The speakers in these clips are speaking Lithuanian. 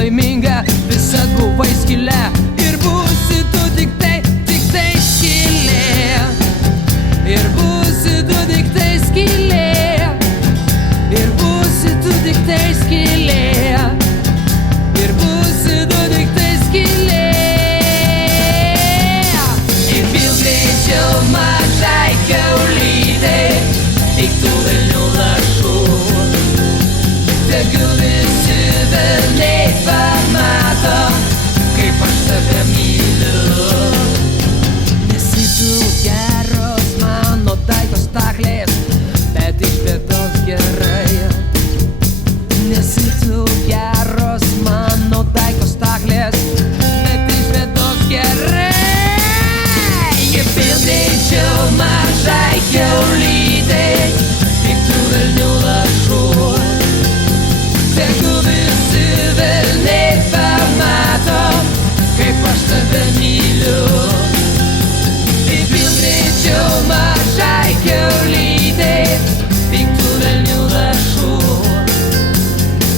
laiminga, visad buvai skylė ir būsi tu tik tai skylė. Ir būsi tu tik tai skylė. Ir būsi tu tik tai skylė. Ir būsi tu tik tai skylė. Įpilk greičiau mažai kiaulytei daiktų velnių lašų. Tegul visi velniai pamato, kaip aš tave myliu. Nesi tu geros mano daiktos staklės, bet iš bėdos gerai. Nesi tu geros mano daiktos staklės, bet iš bėdos gerai. Įpilk greičiau mažai kiaulytei daiktų velnių lašų. Tegul visi velniai pamato, kaip aš tave myliu. Įpilk greičiau mažai kiaulytei daiktų velnių lašų.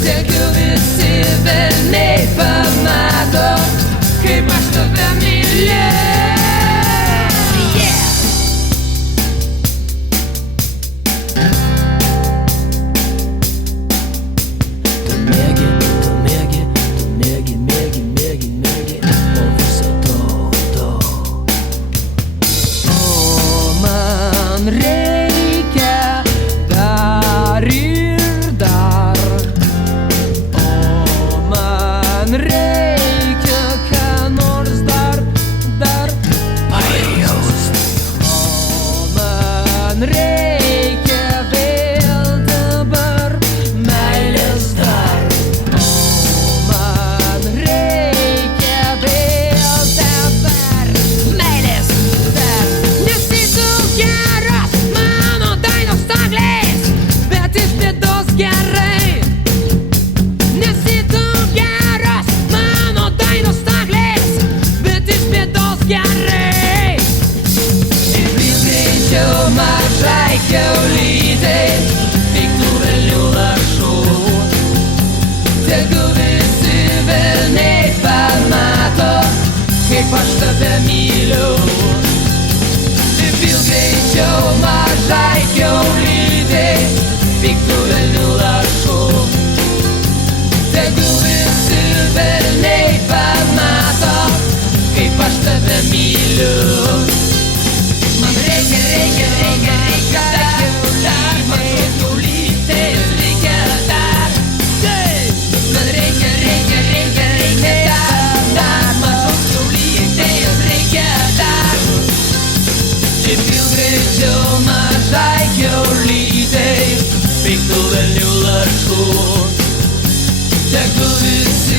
Tegul visi velniai pamato, kaip aš tave myliu. Reikia dar ir dar, o man reikia ką nors dar pajaust. O man reikia vėl dabar meilės dar. O man reikia vėl dabar meilės dar. Nesi tu geras mano dainos staklės, bet iš bėdos gerai. Nesi tu geras mano dainos staklės, bet iš bėdos gerai. Įpilk greičiau mažai kiaulytei daiktų velnių lašų. Tegul visi velniai pamato, kaip aš tave myliu. Įpilk greičiau mažai kiaulytei daiktų velnių lašų. Tegul visi velniai pamato, kaip aš tave myliu. Man reikia dar mažos kiaulytės, reikia dar. Man reikia dar mažos kiaulytės, reikia dar. Įpilk greičiau mažai kiaulytei daiktų velnių lašų. Tegul visi